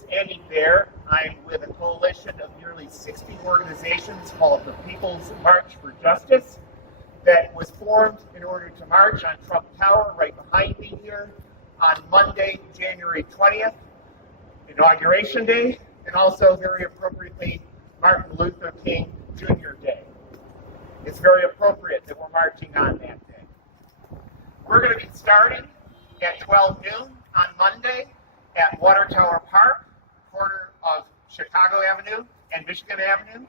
is Andy Baer. I'm with a coalition of nearly 60 organizations called the People's March for Justice that was formed in order to march on Trump Tower right behind me here on Monday, January 20th, Inauguration Day, and also very appropriately Martin Luther King Jr. Day. It's very appropriate that we're marching on that day. We're going to be starting at 12 noon on Monday at Water Tower Park, corner of Chicago Avenue and Michigan Avenue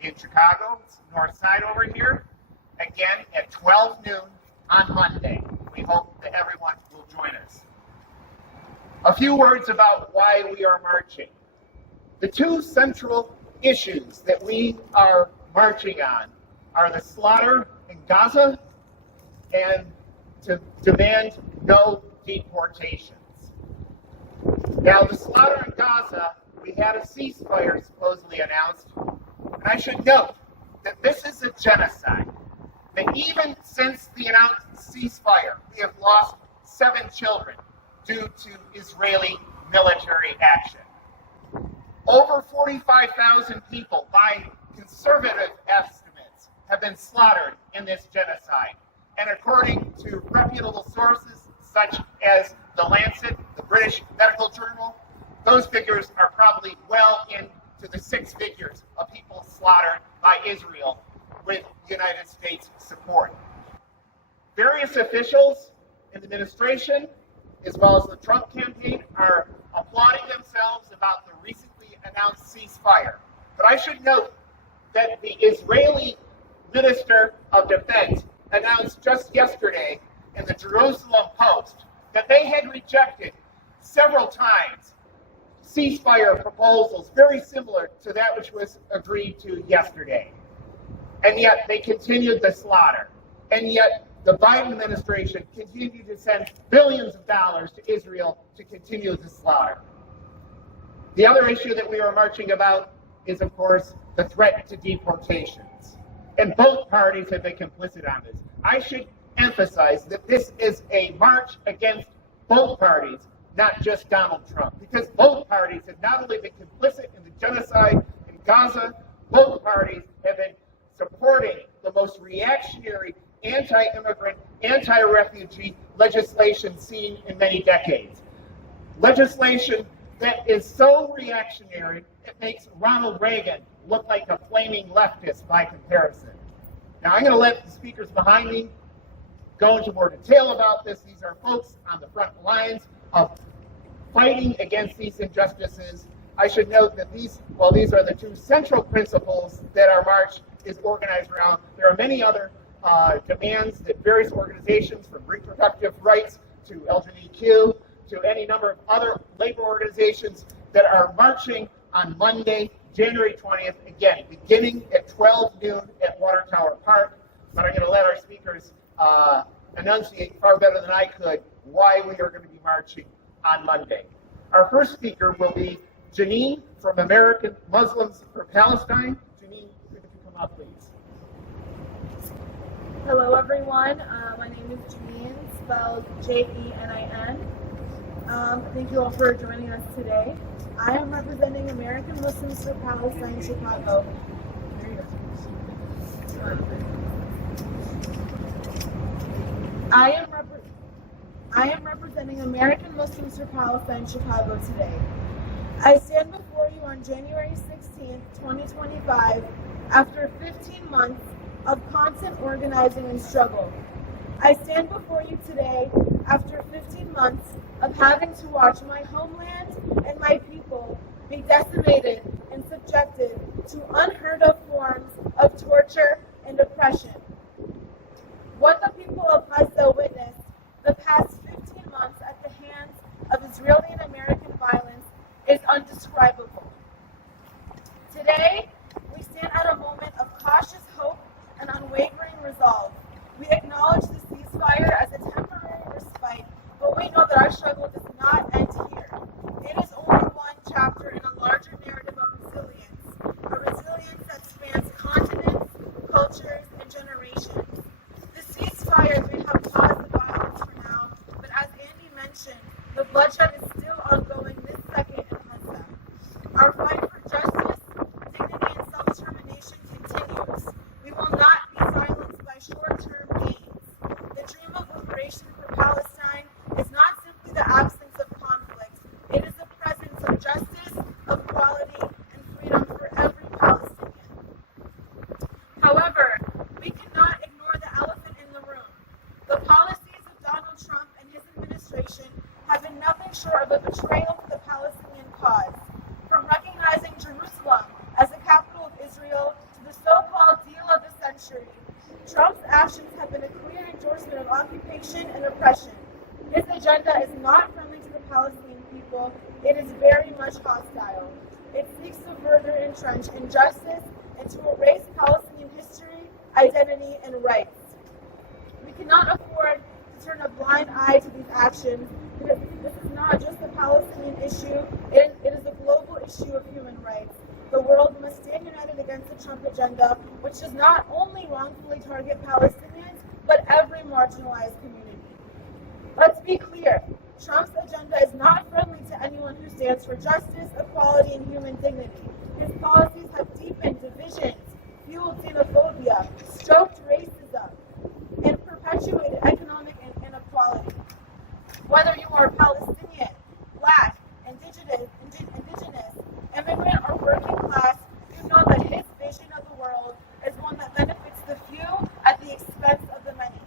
in Chicago. It's the north side over here. Again, at 12 noon on Monday. We hope that everyone will join us. A few words about why we are marching. The two central issues that we are marching on are the slaughter in Gaza and to demand no deportations. Now, the slaughter in Gaza, we had a ceasefire supposedly announced, and I should note that this is a genocide. That even since the announced ceasefire, we have lost 7 children due to Israeli military action. Over 45,000 people, by conservative estimates, have been slaughtered in this genocide. And according to reputable sources such as The Lancet, the British Medical Journal, those figures are probably well into the 6 figures of people slaughtered by Israel with United States support. Various officials in the administration, as well as the Trump campaign, are applauding themselves about the recently announced ceasefire. But I should note that the Israeli Minister of Defense announced just yesterday in the Jerusalem Post that they had rejected several times ceasefire proposals very similar to that which was agreed to yesterday. And yet they continued the slaughter. And yet the Biden administration continued to send billions of dollars to Israel to continue the slaughter. The other issue that we are marching about is, of course, the threat to deportations. And both parties have been complicit on this. I should emphasize that this is a march against both parties, not just Donald Trump, because both parties have not only been complicit in the genocide in Gaza, both parties have been supporting the most reactionary anti-immigrant, anti-refugee legislation seen in many decades. Legislation that is so reactionary, it makes Ronald Reagan look like a flaming leftist by comparison. Now, I'm going to let the speakers behind me go into more detail about this. These are folks on the front lines of fighting against these injustices. I should note that these are the two central principles that our march is organized around. There are many other demands that various organizations, from reproductive rights to LGBTQ to any number of other labor organizations, that are marching on Monday, January 20th, again, beginning at 12 noon at Water Tower Park. But I'm going to let our speakers enunciate far better than I could why we are going to be marching on Monday. Our first speaker will be Janine from American Muslims for Palestine. Janine, if you come up, please. Hello, everyone. My name is Jenin, spelled Jenin. Thank you all for joining us today. I am representing American Muslims for Palestine, Chicago. I am representing American Muslims for Palestine, Chicago today. I stand before you on January 16th, 2025, after 15 months of constant organizing and struggle. I stand before you today after 15 months of having to watch my homeland and my people be decimated and subjected to unheard of forms of torture and oppression. What the people of Gaza witnessed the past 15 months at the hands of Israeli and American violence is undescribable. Today, we stand at a moment of cautious hope and unwavering resolve. We acknowledge the ceasefire as a temporary respite, but we know that our struggle does not end here. It is only one chapter in a larger narrative of resilience, a resilience that spans continents, cultures, and generations. The ceasefire may have paused the violence for now, but as Andy mentioned, the bloodshed is still ongoing this second in Gaza. betrayal to the Palestinian cause. From recognizing Jerusalem as the capital of Israel to the so-called deal of the century, Trump's actions have been a clear endorsement of occupation and oppression. His agenda is not friendly to the Palestinian people. It is very much hostile. It seeks to further entrench injustice and to erase Palestinian history, identity, and rights. We cannot afford to turn a blind eye to these actions because this is not just a Palestinian issue, it is a global issue of human rights. The world must stand united against the Trump agenda, which does not only wrongfully target Palestinians, but every marginalized community. Let's be clear, Trump's agenda is not friendly to anyone who stands for justice, equality, and human dignity. His policies have deepened divisions, fueled xenophobia, stoked racism, and perpetuated economic inequality. Whether you are Palestinian, Black, Indigenous, immigrant, or working class, you know that his vision of the world is one that benefits the few at the expense of the many.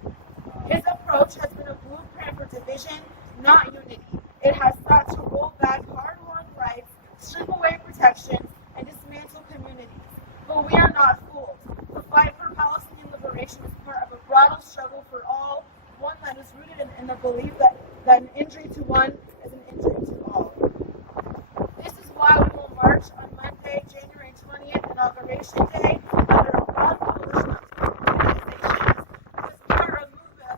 His approach has been a blueprint for division, not unity. It has sought to roll back hard-won rights, strip away protections, and dismantle communities. But we are not fooled. The fight for Palestinian liberation is part of a broader struggle for all, one that is rooted in the belief that an injury to one is an injury to all. This is why we will march on Monday, January 20th, Inauguration Day, under a broad coalition of organizations, because we are a movement of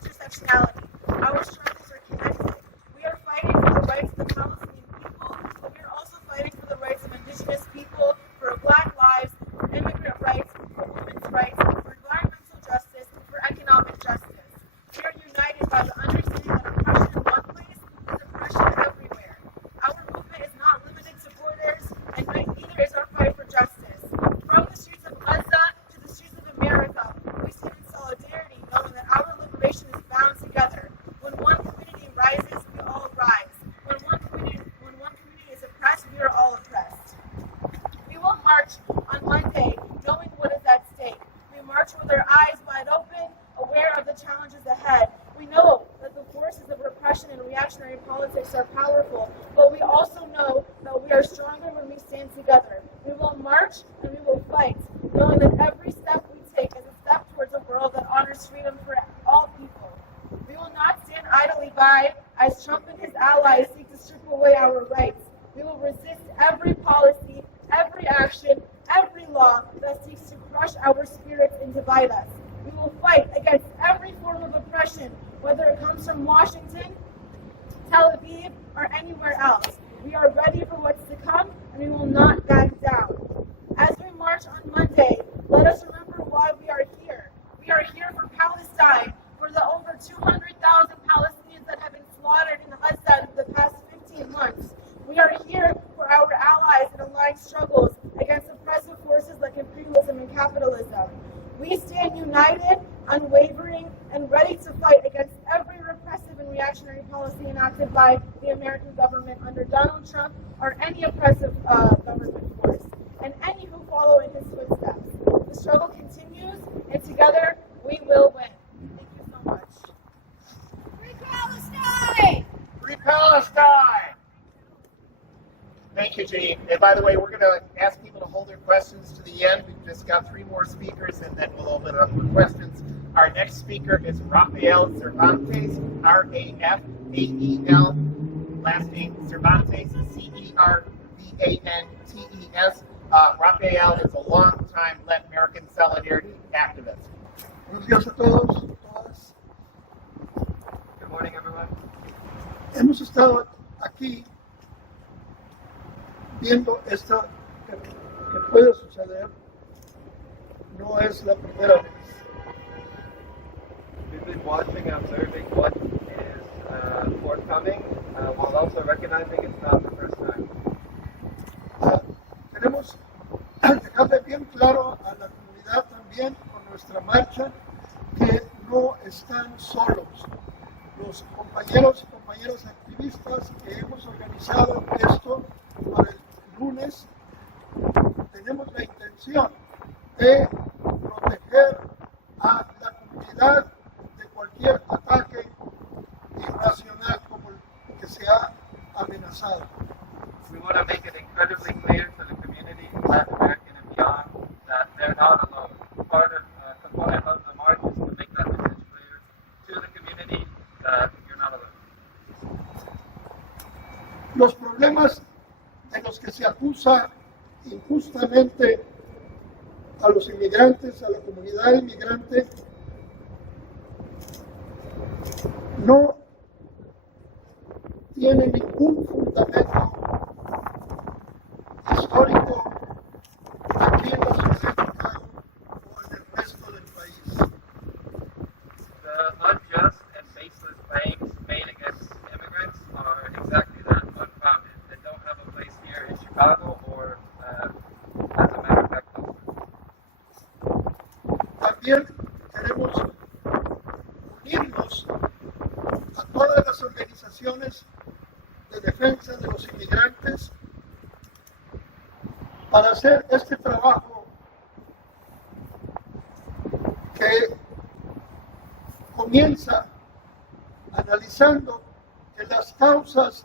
intersectionality. Our struggles are connected. We are fighting for the rights of the Palestinian people, but we are also fighting for the rights of indigenous people, for Black lives, for immigrant rights, for women's rights, for environmental justice, and for economic justice. We are united by the understanding that oppression in one place is oppression everywhere. Our movement is not limited to borders, and neither is our fight for justice. From the streets of Gaza to the streets of America, we stand in solidarity, knowing that our liberation is bound together. When one community rises, we all rise. When one community is oppressed, we are all oppressed. We will march on Monday, knowing what is at stake. We march with our eyes wide open, aware of the challenges ahead. We know that the forces of repression and reactionary politics are powerful, but we also know that we are stronger when we stand together. We will march and we will fight, knowing that every step we take is a step towards a world that honors freedom for all people. We will not stand idly by as Trump and his allies seek to strip away our rights. We will resist every policy, every action, every law that seeks to crush our spirits and divide us. We will fight against every form of oppression, whether it comes from Washington, Tel Aviv, or anywhere else. We are ready for what's to come, and we will not back down. As we march on Monday, let us remember why we are here. We are here for Palestine, for the over 200,000 Palestinians that have been slaughtered in Gaza in the past 15 months. We are here for our allies in aligned struggles against oppressive forces like imperialism and capitalism. We stand united, unwavering, and ready to fight against every repressive and reactionary policy enacted by the American government under Donald Trump or any oppressive government force, and any who follow in his footsteps. The struggle continues, and together we will win. Thank you so much. Free Palestine! Free Palestine! Thank you, Jean. And by the way, we're going to ask people to hold their questions to the end. We've just got 3 more speakers, and then we'll open it up for questions. Our next speaker is Rafael Cervantes, R-A-F-A-E-L, last name Cervantes, C-E-R-V-A-N-T-E-S. Rafael is a long-time Latin American solidarity activist. Buenos días a todos, todas. Good morning, everyone. Hemos estado aquí viendo esto que puede suceder. No es la primera vez. We've been watching and observing what is forthcoming, while also recognizing it's not the first time. Queremos dejarle bien claro a la comunidad también con nuestra marcha que no están solos. Los compañeros y compañeras activistas que hemos organizado esto para el lunes, tenemos la intención de proteger a la comunidad de cualquier ataque irracional como el que se ha amenazado. We want to make it incredibly clear to the community, Latin American and beyond, that they're not alone. Part of component of the march is to make that message clear to the community that you're not alone. Los problemas de los que se acusa injustamente a los inmigrantes, a la comunidad inmigrante, no tienen ningún fundamento histórico aquí en la ciudad de Chicago o en el resto del país. The unjust and baseless claims made against immigrants are exactly that, unfounded. They don't have a place here in Chicago or, as a matter of fact, elsewhere. También queremos unirnos a todas las organizaciones de defensa de los inmigrantes para hacer este trabajo que comienza analizando que las causas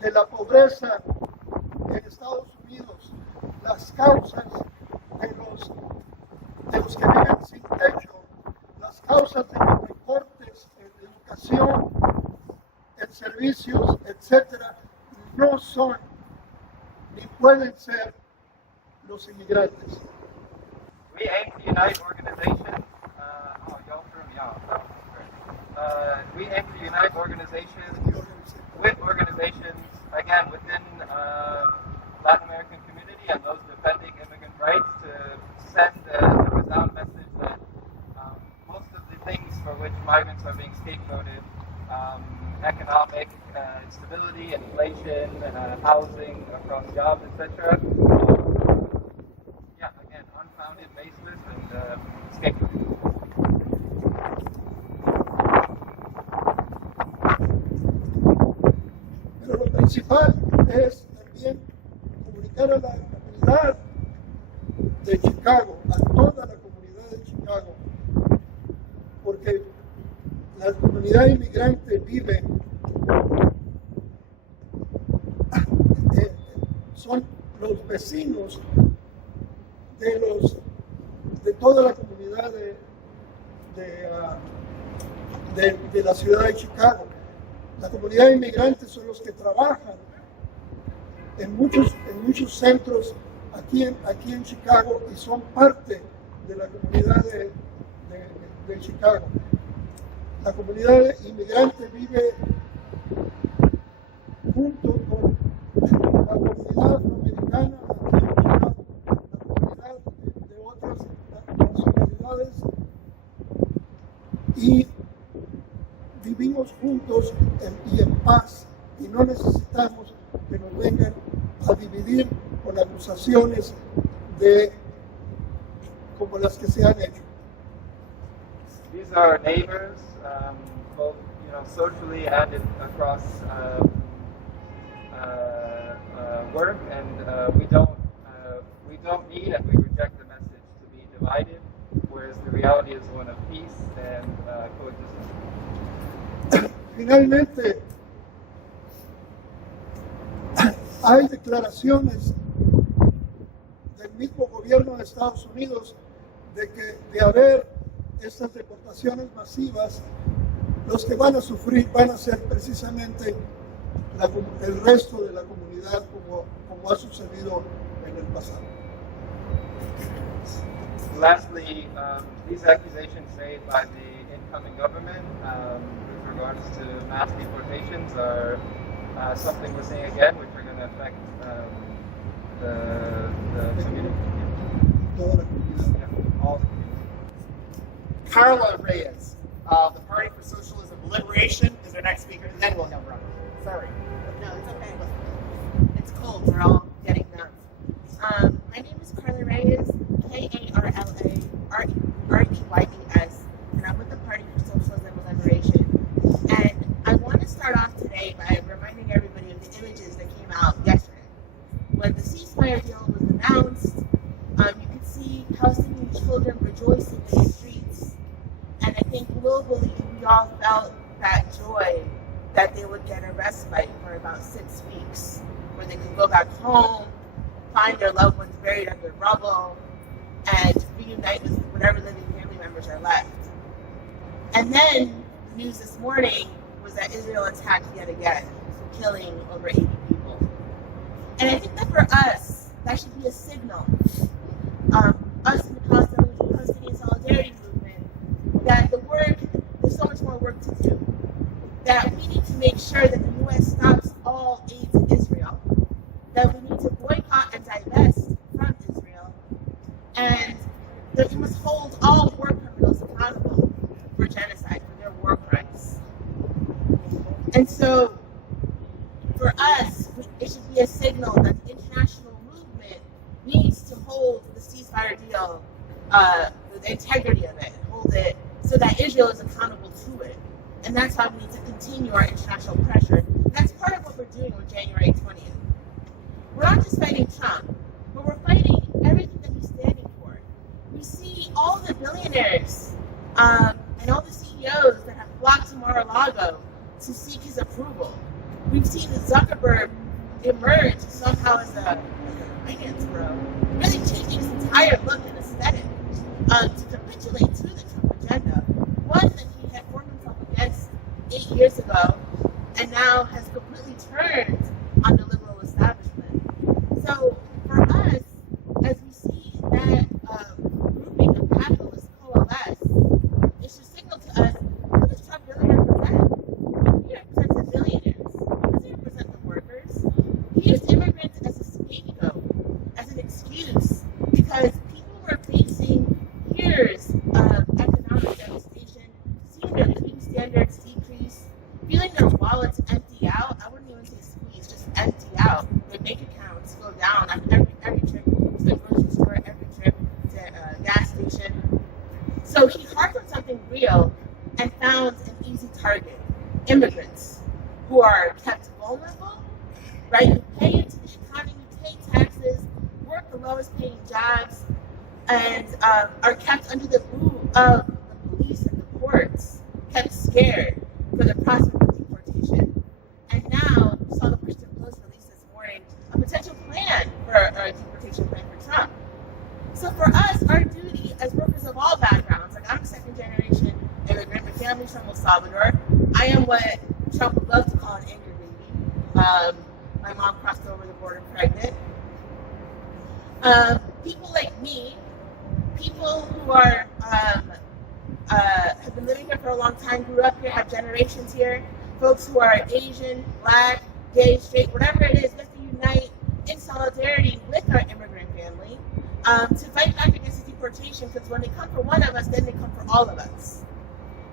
de la pobreza en Estados Unidos, las causas de los que viven sin techo, las causas de los recortes en educación, en servicios, etcétera, no son ni pueden ser los inmigrantes. We aim to unite organizations. Y'all threw me off. That was great. We aim to unite organizations with organizations, again, within Latin American community and those defending immigrant rights to send a resound message that most of the things for which migrants are being scapegoated, economic instability, inflation, housing across jobs, etc. Yeah, again, unfounded, baseless, and scapegoated. Pero lo principal es también comunicar a la comunidad de Chicago, a toda la comunidad de Chicago, porque la comunidad inmigrante vive, son los vecinos de toda la comunidad de la ciudad de Chicago. La comunidad inmigrante son los que trabajan en muchos centros aquí en Chicago y son parte de la comunidad de Chicago. La comunidad inmigrante vive junto con la comunidad afroamericana aquí en Chicago, la comunidad de otras nacionalidades, y vivimos juntos y en paz, y no necesitamos que nos vengan a dividir con acusaciones como las que se han hecho. These are our neighbors, both socially and across work, and we don't need and we reject the message to be divided, whereas the reality is one of peace and coexistence. Finalmente, hay declaraciones del mismo gobierno de Estados Unidos de que de haber estas deportaciones masivas, los que van a sufrir van a ser precisamente el resto de la comunidad, como ha sucedido en el pasado. Lastly, these accusations made by the incoming government with regards to mass deportations are something we're seeing again, which are going to affect the community. Toda la comunidad. Yeah, all the community. Carla Reyes, the Party for Socialism and Liberation, is our next speaker, and then we'll have Robert. Sorry. No, it's okay. It's cold. We're all getting nuts. My name is Carla Reyes, Karlreyes, and I'm with the Party for Socialism and Liberation. And I want to start off today by reminding everybody of the images that came out yesterday. When the ceasefire deal was announced, you could see Palestinian children rejoicing in the streets. And I think globally, we all felt that joy that they would get a respite for about 6 weeks, where they could go back home, find their loved ones buried under rubble, and reunite with whatever living family members are left. And then the news this morning was that Israel attacked yet again, killing over 80 people. And I think that for us, that should be a signal. Us in the Palestinian Solidarity Movement, that there's so much more work to do. That we need to make sure that the U.S. stops all aid to Israel, that we need to boycott and divest from Israel, and that we must hold all war criminals accountable for genocide, for their war crimes. And so, for us, it should be a signal that the international movement needs to hold the ceasefire deal, the integrity of it, and hold it so that Israel is accountable to it. And that's why we need to continue our international pressure. And that's part of what we're doing on January 20th. We're not just fighting Trump, but we're fighting everything that he's standing for. We see all the billionaires and all the CEOs that have flocked to Mar-a-Lago to seek his approval. We've seen Zuckerberg emerge somehow as a finance bro, really changing his entire look and aesthetic to capitulate to the Trump agenda, one that he had formed himself against 8 years ago, and now has completely turned on the liberal establishment. So for us, as we see that grouping of capitalists coalesce, it should signal to us, who does Trump really represent? He represents the billionaires. He doesn't represent the workers. He used immigrants as a scapegoat, as an excuse, because people were facing years of economic devastation, seeing their living standards decrease, feeling their wallets empty out. I wouldn't even say squeeze, just empty out. Their bank accounts go down after every trip to the grocery store, every trip to a gas station. So he harped on something real and found an easy target: immigrants, who are kept vulnerable, right? You pay into the economy, you pay taxes, work the lowest paying jobs, and are kept under the boot of the police and the courts, kept scared for the prospect of deportation. And now, we saw the Washington Post release this morning a potential plan for a deportation plan for Trump. So for us, our duty as workers of all backgrounds, like I'm a second generation immigrant, my family's from El Salvador. I am what Trump would love to call an angry baby. My mom crossed over the border pregnant. People like me, people who are have been living here for a long time, grew up here, have generations here, folks who are Asian, Black, gay, straight, whatever it is, we have to unite in solidarity with our immigrant family to fight back against the deportation, because when they come for one of us, then they come for all of us.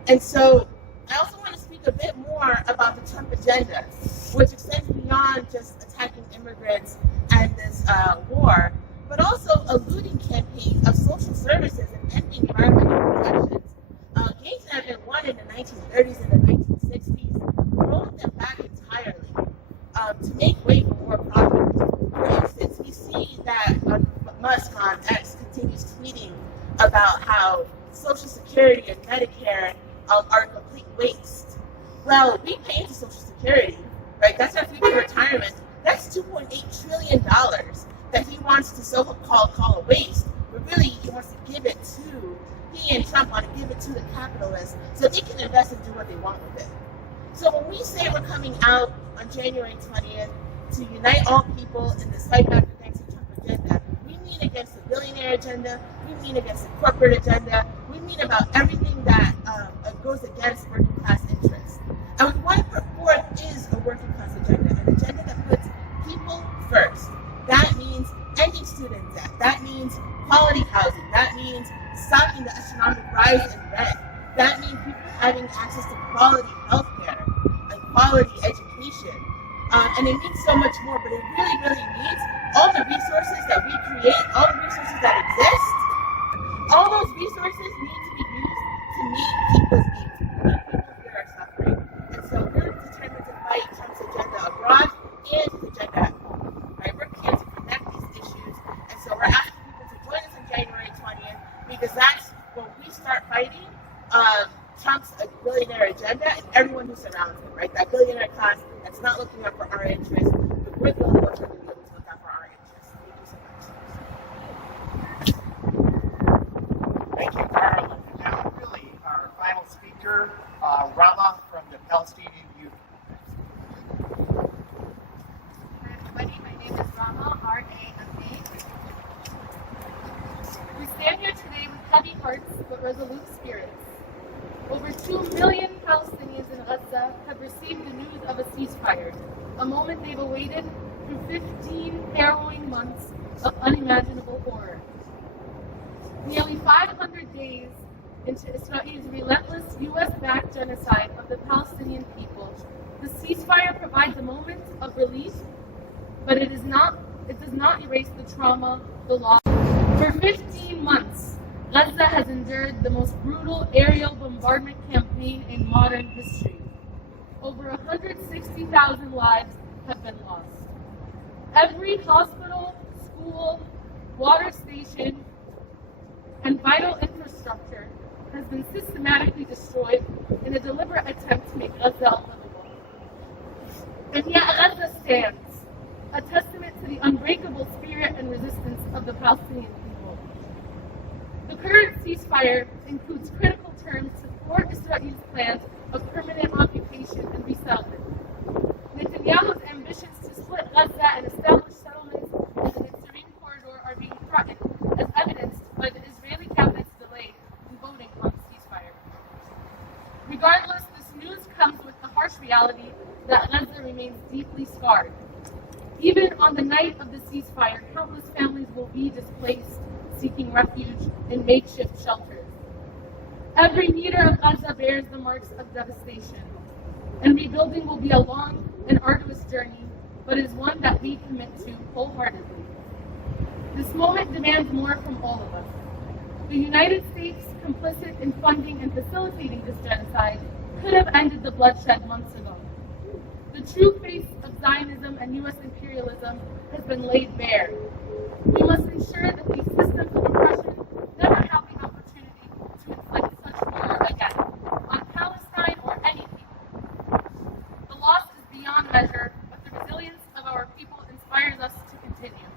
And so I also want to speak a bit more about the Trump agenda, which extends beyond just attacking immigrants and this war, but also a looting campaign of social services and ending environmental protections. Gates that have been won in the 1930s and the 1960s, rolled them back entirely to make way for more profit. For instance, we see that Musk on X continues tweeting about how Social Security and Medicare are a complete waste. Well, we pay into Social Security, right? That's our future retirement. That's $2.8 trillion that he wants to so-called call a waste, but really he wants to give it to, he and Trump want to give it to the capitalists so they can invest and do what they want with it. So when we say we're coming out on January 20th to unite all people in this fight back against the Trump agenda, we mean against the billionaire agenda, we mean against the corporate agenda, we mean about everything that goes against working class interests. And what we want to put forth is a working class agenda, an agenda that puts people first. That means ending student debt. That means quality housing. That means stopping the astronomical rise in rent. That means people having access to quality health care and quality education. And it means so much more, but it really, really means all the resources that we create, all the resources that exist, all those resources need to be used to meet people's needs, to meet people who are suffering. And so we're determined to fight Trump's agenda abroad and his agenda at home. Right? We're here to connect these issues, and so we're asking people to join us on January 20th, because that's when we start fighting Trump's billionaire agenda and everyone who surrounds him, right? That billionaire class that's not looking out for our interests, but we're the only ones that will be able to look out for our interests. Thank you so much. Thank you, Carla. And now, really, our final speaker, Rama from the Palestinian Youth. Hi everybody, my name is Rama, R-A-M-A. We stand here today with heavy hearts but resolute spirits. Over 2 million Palestinians in Gaza have received the news of a ceasefire, a moment they've awaited through 15 harrowing months of unimaginable horror. Nearly 500 days into Israel's relentless U.S.-backed genocide of the Palestinian people, the ceasefire provides a moment of relief, but it does not erase the trauma, the loss. For 15 months, Gaza has endured the most brutal aerial bombardment campaign in modern history. Over 160,000 lives have been lost. Every hospital, school, water station, and vital infrastructure has been systematically destroyed in a deliberate attempt to make Gaza unlivable. And yet Gaza stands, a testament to the unbreakable spirit and resistance of the Palestinian people. The current ceasefire includes critical terms to thwart Israel's plans of permanent occupation and resettlement. Netanyahu's ambitions to split Gaza and establish settlements in the Syrian corridor are being threatened, as evidenced by the Israeli cabinet's delay in voting on the ceasefire. Regardless, this news comes with the harsh reality that Gaza remains deeply scarred. Even on the night of the ceasefire, countless families will be displaced, seeking refuge in makeshift shelters. Every meter of Gaza bears the marks of devastation, and rebuilding will be a long and arduous journey, but is one that we commit to wholeheartedly. This moment demands more from all of us. The United States, complicit in funding and facilitating this genocide, could have ended the bloodshed months ago. The true face of Zionism and U.S. imperialism has been laid bare. We must ensure that these systems of oppression never have the opportunity to inflict such horror again, on Palestine or any people. The loss is beyond measure, but the resilience of our people inspires us to continue.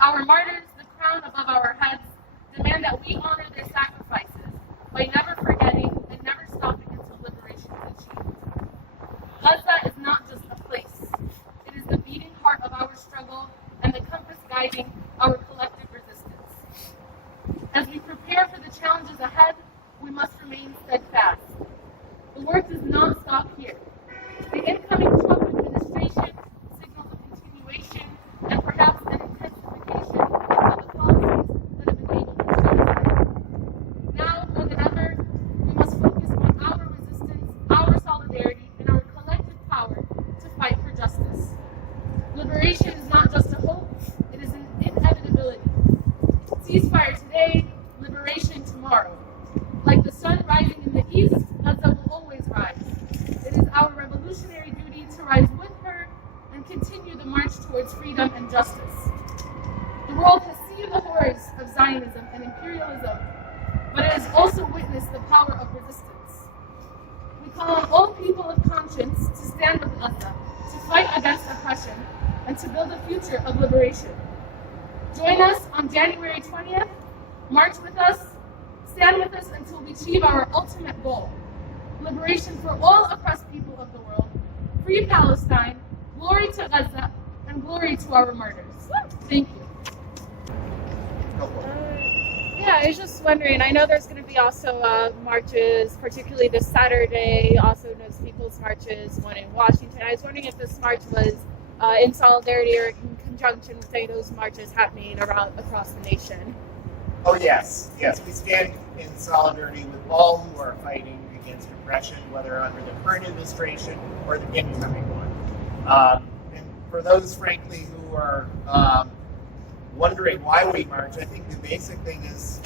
Our martyrs, the crown above our heads, demand that we honor their sacrifices by never forgetting and never stopping until liberation is achieved. Gaza is not just a place. It is the beating heart of our struggle and the compass guiding our collective resistance. As we prepare for the challenges ahead, we must remain steadfast. The work does not stop here. The incoming Trump administration signals a continuation and perhaps an intensification of the policies that have enabled this genocide. Now more than ever, we must focus on our resistance, our solidarity, and our collective power to fight for justice. Liberation is not just a hope, it is an inevitability. Ceasefire today, liberation tomorrow. Like the sun rising in the east, Gaza will always rise. It is our revolutionary duty to rise with her and continue the march towards freedom and justice. The world has seen the horrors of Zionism and imperialism, but it has also witnessed the power of resistance. We call on all people of conscience to stand with Gaza, to fight against oppression, and to build a future of liberation. Join us on January 20th, march with us, stand with us until we achieve our ultimate goal, liberation for all oppressed people of the world, free Palestine, glory to Gaza, and glory to our martyrs. Thank you. Yeah, I was just wondering, I know there's going to be also marches, particularly this Saturday, also known as People's Marches, one in Washington. I was wondering if this march was in solidarity or in conjunction with any of those marches happening across the nation. Oh yes, yes, we stand in solidarity with all who are fighting against oppression, whether under the current administration or the incoming one. And for those, frankly, who are wondering why we march, I think the basic thing is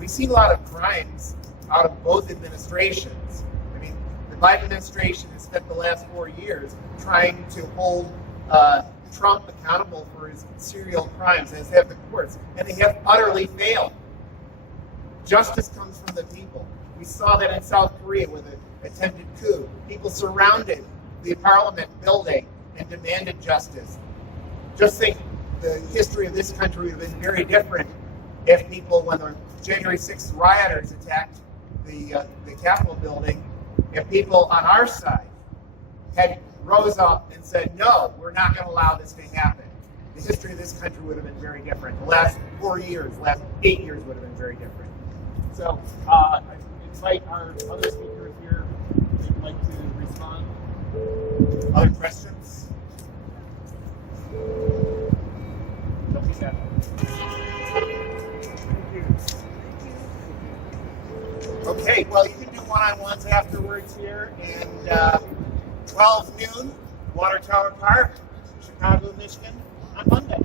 we've seen a lot of crimes out of both administrations. I mean, the Biden administration has spent the last 4 years trying to hold Trump accountable for his serial crimes, as have the courts, and they have utterly failed. Justice comes from the people. We saw that in South Korea with an attempted coup. People surrounded the Parliament building and demanded justice. Just think the history of this country would have been very different if people, when the January 6th rioters attacked the Capitol building, if people on our side had rose up and said, no, we're not going to allow this to happen. The history of this country would have been very different. The last 4 years, last 8 years would have been very different. So I invite our other speakers here if they'd like to respond. Other questions? Don't be sad. Okay, well, you can do one-on-ones afterwards here, and 12 noon, Water Tower Park, Chicago, Michigan, on Monday.